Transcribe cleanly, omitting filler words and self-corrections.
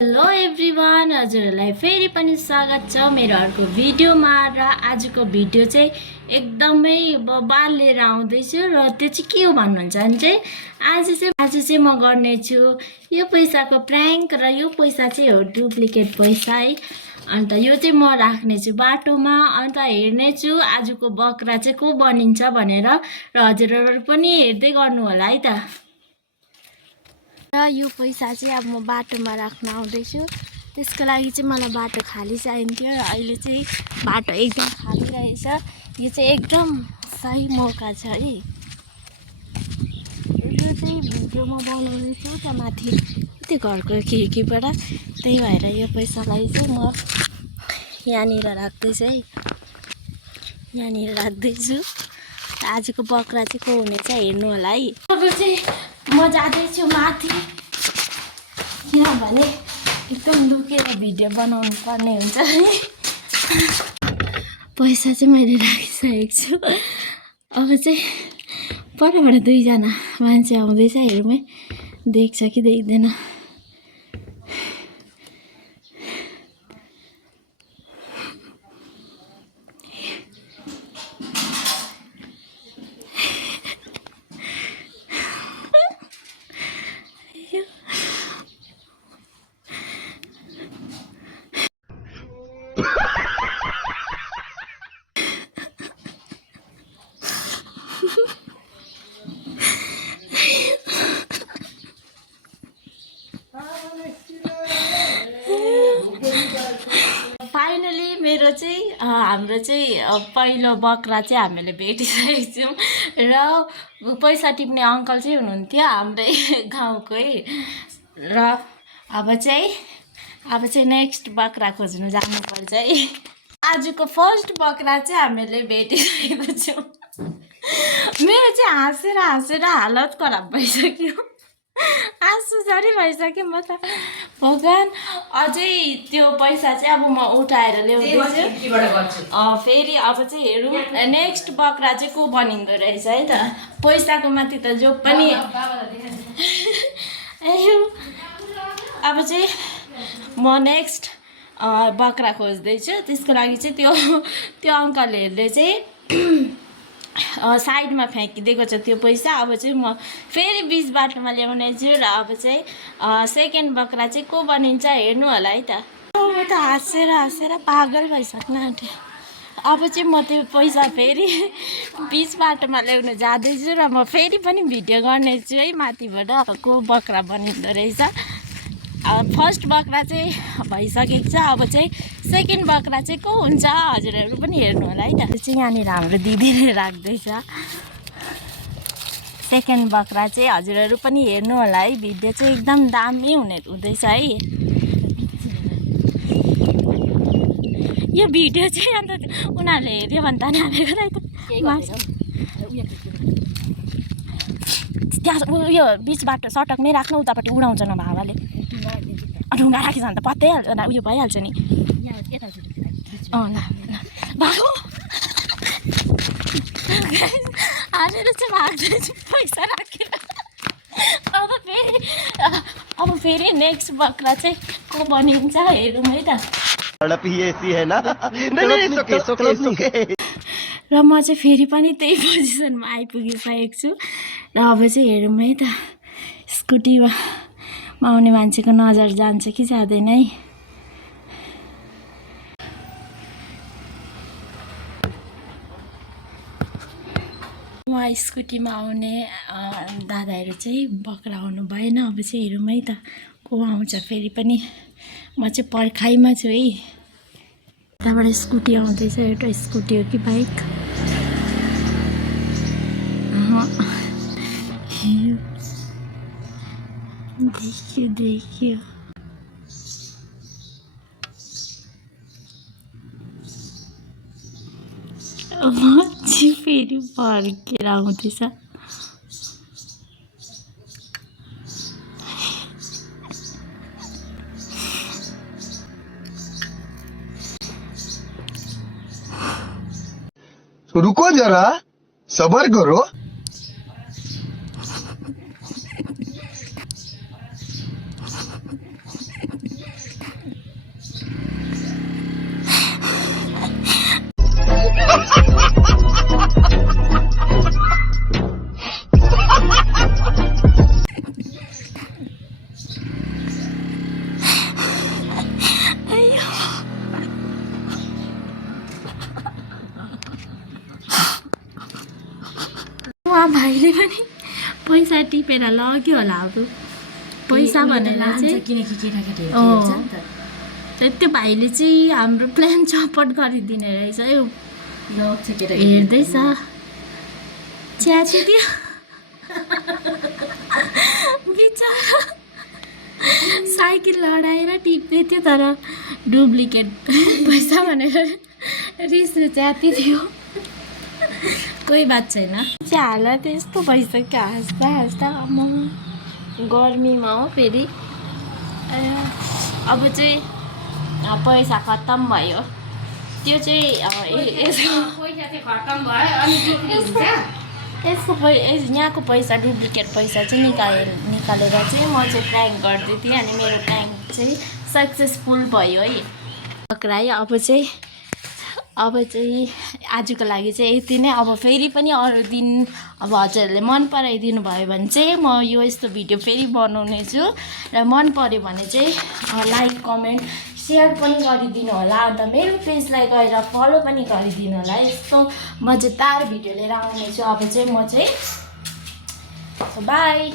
Hello everyone, हजुरहरूलाई फेरि पनि स्वागत छ मेरो अर्को भिडियोमा। र आजको भिडियो चाहिँ एकदमै बबाल लिएर आउँदैछु। र त्यो चाहिँ के हो भन्नुहुन्छ भने चाहिँ आज चाहिँ म गर्नेछु यो पैसाको प्र्याङ्क। र यो पैसा चाहिँ हो डुप्लिकेट पैसा है। अन्त यो चाहिँ म राख्नेछु बाटोमा। अन्त हेर्नेछु आजको बक्रा चाहिँ को बनिन्छ भनेर। र हजुरहरू पनि हेर्दै गर्नु होला है त। र यो पैसा चाहिँ अब म बाटोमा राख्न आउँदैछु। त्यसको लागि चाहिँ मलाई बाटो खाली चाहिन्थ्यो। र अहिले चाहिँ बाटो एकदम खाली रहेछ। यो चाहिँ एकदम सही मौका छ है। यो चाहिँ भिडियोमा बनाउँदैछु त माथि त्यो घरको खिड्कीबाट। त्यही भएर यो पैसालाई चाहिँ म यहाँनिर राख्दैछु है। यहाँनिर राख्दैछु। आजको बक्रा चाहिँ को हुनेछ हेर्नु होला है। अब चाहिँ म जाँदैछु माथि, किनभने एकदम लुकेर भिडियो बनाउनु पर्ने हुन्छ है। पैसा चाहिँ मैले राखिसकेको छु। अब चाहिँ परबाट दुईजना मान्छे आउँदैछ, हेरौँ है देख्छ कि देख्दैन। फाइनली मेरो चाहिँ हाम्रो चाहिँ पहिलो बक्रा चाहिँ हामीले भेटिसकेको छौँ। र पैसा टिप्ने अङ्कल चाहिँ हुनुहुन्थ्यो हाम्रै गाउँकै। र अब चाहिँ नेक्स्ट बक्रा खोज्नु जानुपर्छ है। आजको फर्स्ट बक्रा चाहिँ हामीले भेटिसकेको छौँ। मेरो चाहिँ हाँसेर हालत खराब भइसक्यो। आँसु झरी भइसक्यो म त। भगवान, अझै त्यो पैसा चाहिँ अब म उठाएर ल्याउँदैछु। फेरि अब चाहिँ हेरौँ नेक्स्ट बक्रा चाहिँ को बनिँदो रहेछ है त। पैसाको माथि त जो पनि। अब चाहिँ म नेक्स्ट बक्रा खोज्दैछु। त्यसको लागि चाहिँ त्यो अङ्कलहरूले चाहिँ साइडमा फ्याँकिदिएको छ त्यो पैसा। अब चाहिँ म फेरि बिच बाटोमा ल्याउने छु। र अब चाहिँ सेकेन्ड बक्रा चाहिँ को बनिन्छ हेर्नु होला है त। म त हाँसेर पागल भइसक्न आँटेँ। अब चाहिँ म त्यो पैसा फेरि बिच बाटोमा ल्याउनु जाँदैछु। र म फेरि पनि भिडियो गर्नेछु है माथिबाट को बक्रा बनिँदो रहेछ। फर्स्ट बक्रा चाहिँ भइसकेको छ। अब चाहिँ सेकेन्ड बक्रा चाहिँ को हुन्छ हजुरहरू पनि हेर्नु होला है त। त्यो चाहिँ यहाँनिर हाम्रो दिदीले राख्दैछ। सेकेन्ड बक्रा चाहिँ हजुरहरू पनि हेर्नु होला है। भिडियो चाहिँ एकदम दामी हुँदैछ है। यो भिडियो चाहिँ अन्त उनीहरूले हेऱ्यो भने त नहालेको है त। त्यहाँ उयो बिच बाटो सटकमै राख्नु, उतापट्टि उडाउँछ नभए हावाले। ढुङ्गा राखिन्छ भने त पत्तै हाल्छ, उयो भइहाल्छ नि। ल भागो हालेर चाहिँ भाग्दैछु पैसा राखेर। अब फेरि नेक्स्ट बक्रा चाहिँ को बनिन्छ हेरौँ है त। र म चाहिँ फेरि पनि त्यही पोजिसनमा आइपुगिसकेको छु। र अब चाहिँ हेरौँ है त स्कुटीमा आउने मान्छेको नजर जान्छ कि जाँदैन है। उहाँ स्कुटीमा आउने दादाहरू चाहिँ बक्रा आउनु भएन। अब चाहिँ हेरौँ है त को आउँछ फेरि पनि। म चाहिँ पर्खाइमा छु है। त्यहाँबाट स्कुटी आउँदैछ। एउटा स्कुटी हो कि बाइक? देखियो मान्छे फेरि फर्केर आउँदैछ। रुको जरा, सबर करो। भाइले पनि पैसा टिपेर लग्यो होला अब पैसा भनेर चाहिँ किनकि केटाकेटीहरू अँ। खेल्छ नि त त्यो भाइले चाहिँ हाम्रो प्लान चपट गरिदिने रहेछ है लग्छ केटाकेटी हेर्दैछ च्याची दियो बिचरा साइकल लडाएर टिप्दै थियो तर डुप्लिकेट पैसा भनेर रिसले च्याती थियो कोही बात छैन चाहिँ हालत यस्तो भइसक्यो हाँस्दा हाँस्दा आम्मा गर्मीमा हो फेरि अब चाहिँ पैसा खत्तम भयो त्यो चाहिँ यसको पैसा चाहिँ खत्तम भयो अनि बिक्री हुन्छ यसको यहाँको पैसा डुप्लिकेट पैसा चाहिँ निकालेर चाहिँ म चाहिँ प्र्याङ्क गर्दै थिएँ अनि मेरो प्र्याङ्क चाहिँ सक्सेसफुल भयो है पक्राएँ अब चाहिँ आजको लागि चाहिँ यति नै अब फेरि पनि अरू दिन अब हजुरहरूले मन पराइदिनु भयो भने चाहिँ म यो यस्तो भिडियो फेरि बनाउने छु र मन पऱ्यो भने चाहिँ लाइक कमेन्ट सेयर पनि गरिदिनु होला अन्त मेरो पेजलाई गएर फलो पनि गरिदिनु होला यस्तो मजेदार भिडियो लिएर आउने छु अब चाहिँ म चाहिँ बाई